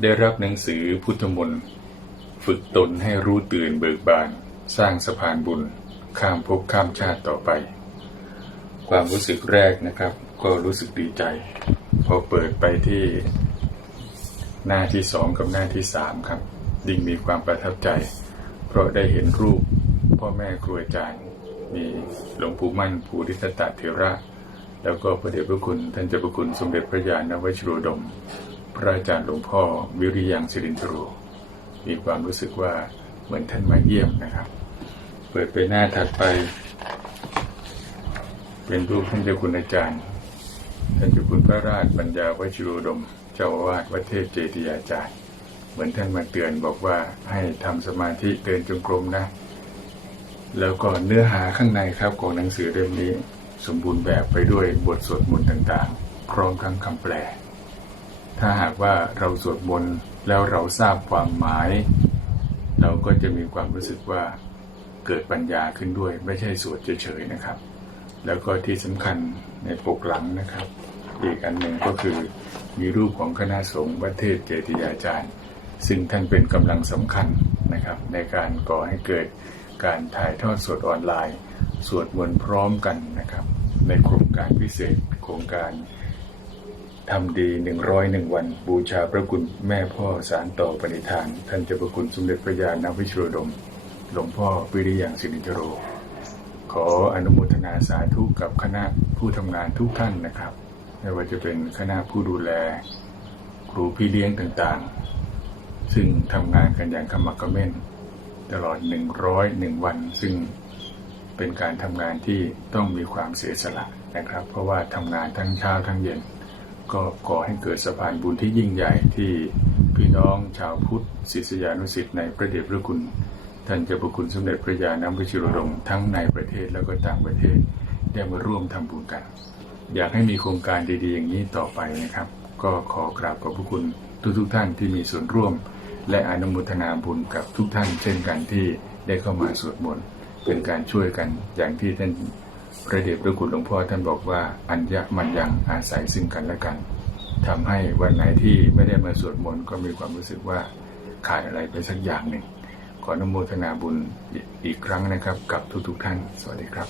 ได้รับหนังสือพุทธมนต์ฝึกตนให้รู้ตื่นเบิกบาน สร้างสะพานบุญ ข้ามภพข้ามชาติต่อไป ความรู้สึกแรกนะครับ ก็รู้สึกดีใจ พอเปิดไปที่หน้าที่สองกับหน้าที่สามครับยิ่งมีความประทับใจ เพราะได้เห็นรูป พ่อแม่ครูอาจารย์ มีหลวงปู่มั่นภูริทัตตเถระ แล้วก็พระเดชพระคุณท่านเจ้าพระคุณสมเด็จพระญาณวชิโรดม พระอาจารย์หลวงพ่อวิริยังสิรินทโรมีความรู้สึกว่าเหมือนท่านมาเยี่ยมนะครับ เปิดไปหน้าถัดไป เป็นรูปท่านเจ้าคุณอาจารย์ท่านเจ้าคุณพระราชปัญญาวชิโรดม เจ้าอาวาสวัดเทพเจดียาจารย์เหมือนท่านมาเตือนบอกว่าให้ทำสมาธิเดินจงกรมนะ แล้วก็เนื้อหาข้างในครับของหนังสือเล่มนี้ สมบูรณ์แบบไปด้วยบทสวดมนต์ต่างๆ พร้อมทั้งคำแปล ถ้าหากว่าเราสวดมนต์แล้วเราทราบความหมาย เราก็จะมีความรู้สึกว่าเกิดปัญญาขึ้นด้วย ไม่ใช่สวดเฉยๆนะครับ แล้วก็ที่สำคัญในปกหลังนะครับ อีกอันหนึ่งก็คือมีรูปของคณะสงฆ์วัดเทพเจติยาจารย์ ซึ่งท่านเป็นกำลังสำคัญนะครับ ในการก่อให้เกิดการถ่ายทอดสดออนไลน์ สวดมนต์พร้อมกันนะครับ ในโครงการพิเศษโครงการ ทำดีหนึ่งร้อยหนึ่งวัน บูชาพระคุณแม่พ่อสารต่อปณิธาน ท่านเจ้าพระคุณสมเด็จพระญาณวิชโรดม หลวงพ่อวิริยังสิรินทโร ขออนุโมทนาสาธุกับคณะผู้ทำงานทุกท่านนะครับ ไม่ว่าจะเป็นคณะผู้ดูแล ครูพี่เลี้ยงต่างๆ ซึ่งทำงานกันอย่างขมักเขม้น ตลอด101วัน ซึ่งเป็นการทำงานที่ต้องมีความเสียสละนะครับ เพราะว่าทำงานทั้งเช้าทั้งเย็น ก็ก่อให้เกิดสะพานบุญที่ยิ่งใหญ่ที่พี่น้องชาวพุทธศิษยานุศิษย์ในพระเดชพระคุณท่านเจ้าพระคุณสมเด็จพระญาณวิชิรดมทั้งในประเทศแล้วก็ต่างประเทศได้มาร่วมทำบุญกัน อยากให้มีโครงการดีๆ อย่างนี้ต่อไปนะครับ ก็ขอกราบขอบพระคุณทุกๆท่านที่มีส่วนร่วม และอนุโมทนาบุญกับทุกท่าน เช่นกันที่ได้เข้ามาสวดมนต์เป็นการช่วยกันอย่างที่ท่าน พระเดชพระคุณหลวงพ่อท่านบอกว่าอัญญมันยังอาศัยซึ่งกันและกันทำให้วันไหนที่ไม่ได้มาสวดมนต์ก็มีความรู้สึกว่าขาดอะไรไปสักอย่างหนึ่ง ขออนุโมทนาบุญอีกครั้งนะครับ กับทุกๆท่าน สวัสดีครับ